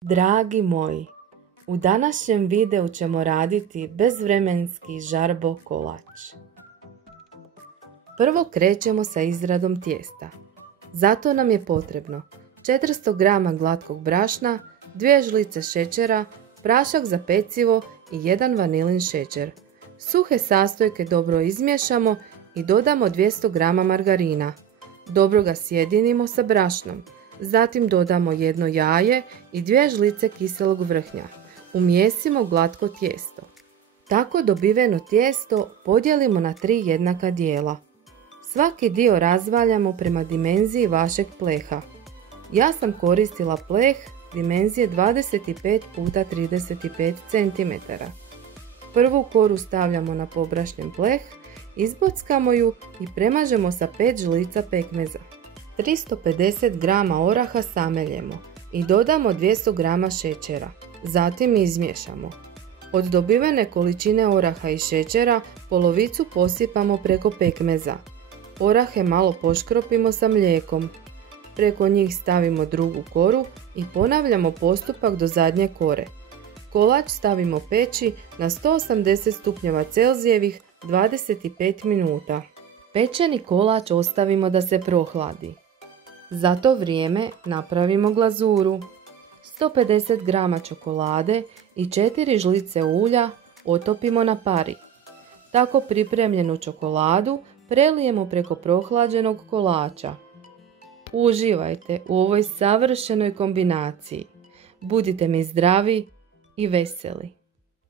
Dragi moji, u današnjem videu ćemo raditi bezvremenski žarbo kolač. Prvo krećemo sa izradom tijesta. Zato nam je potrebno 400 g glatkog brašna, 2 žlice šećera, prašak za pecivo i 1 vanilin šećer. Suhe sastojke dobro izmiješamo i dodamo 200 g margarina. Dobro ga sjedinimo sa brašnom. Zatim dodamo 1 jaje i 2 žlice kiselog vrhnja. Umijesimo glatko tijesto. Tako dobiveno tijesto podijelimo na 3 jednaka dijela. Svaki dio razvaljamo prema dimenziji vašeg pleha. Ja sam koristila pleh dimenzije 25 x 35 cm. Prvu koru stavljamo na pobrašnjen pleh, izbockamo ju i premažemo sa 5 žlica pekmeza. 350 g oraha sameljemo i dodamo 200 g šećera. Zatim izmiješamo. Od dobivene količine oraha i šećera polovicu posipamo preko pekmeza. Orahe malo poškropimo sa mlijekom. Preko njih stavimo drugu koru i ponavljamo postupak do zadnje kore. Kolač stavimo peći na 180 stupnjeva Celzijevih 25 minuta. Pečeni kolač ostavimo da se prohladi. Za to vrijeme napravimo glazuru. 150 g čokolade i 4 žlice ulja otopimo na pari. Tako pripremljenu čokoladu prelijemo preko prohlađenog kolača. Uživajte u ovoj savršenoj kombinaciji. Budite mi zdravi i veseli.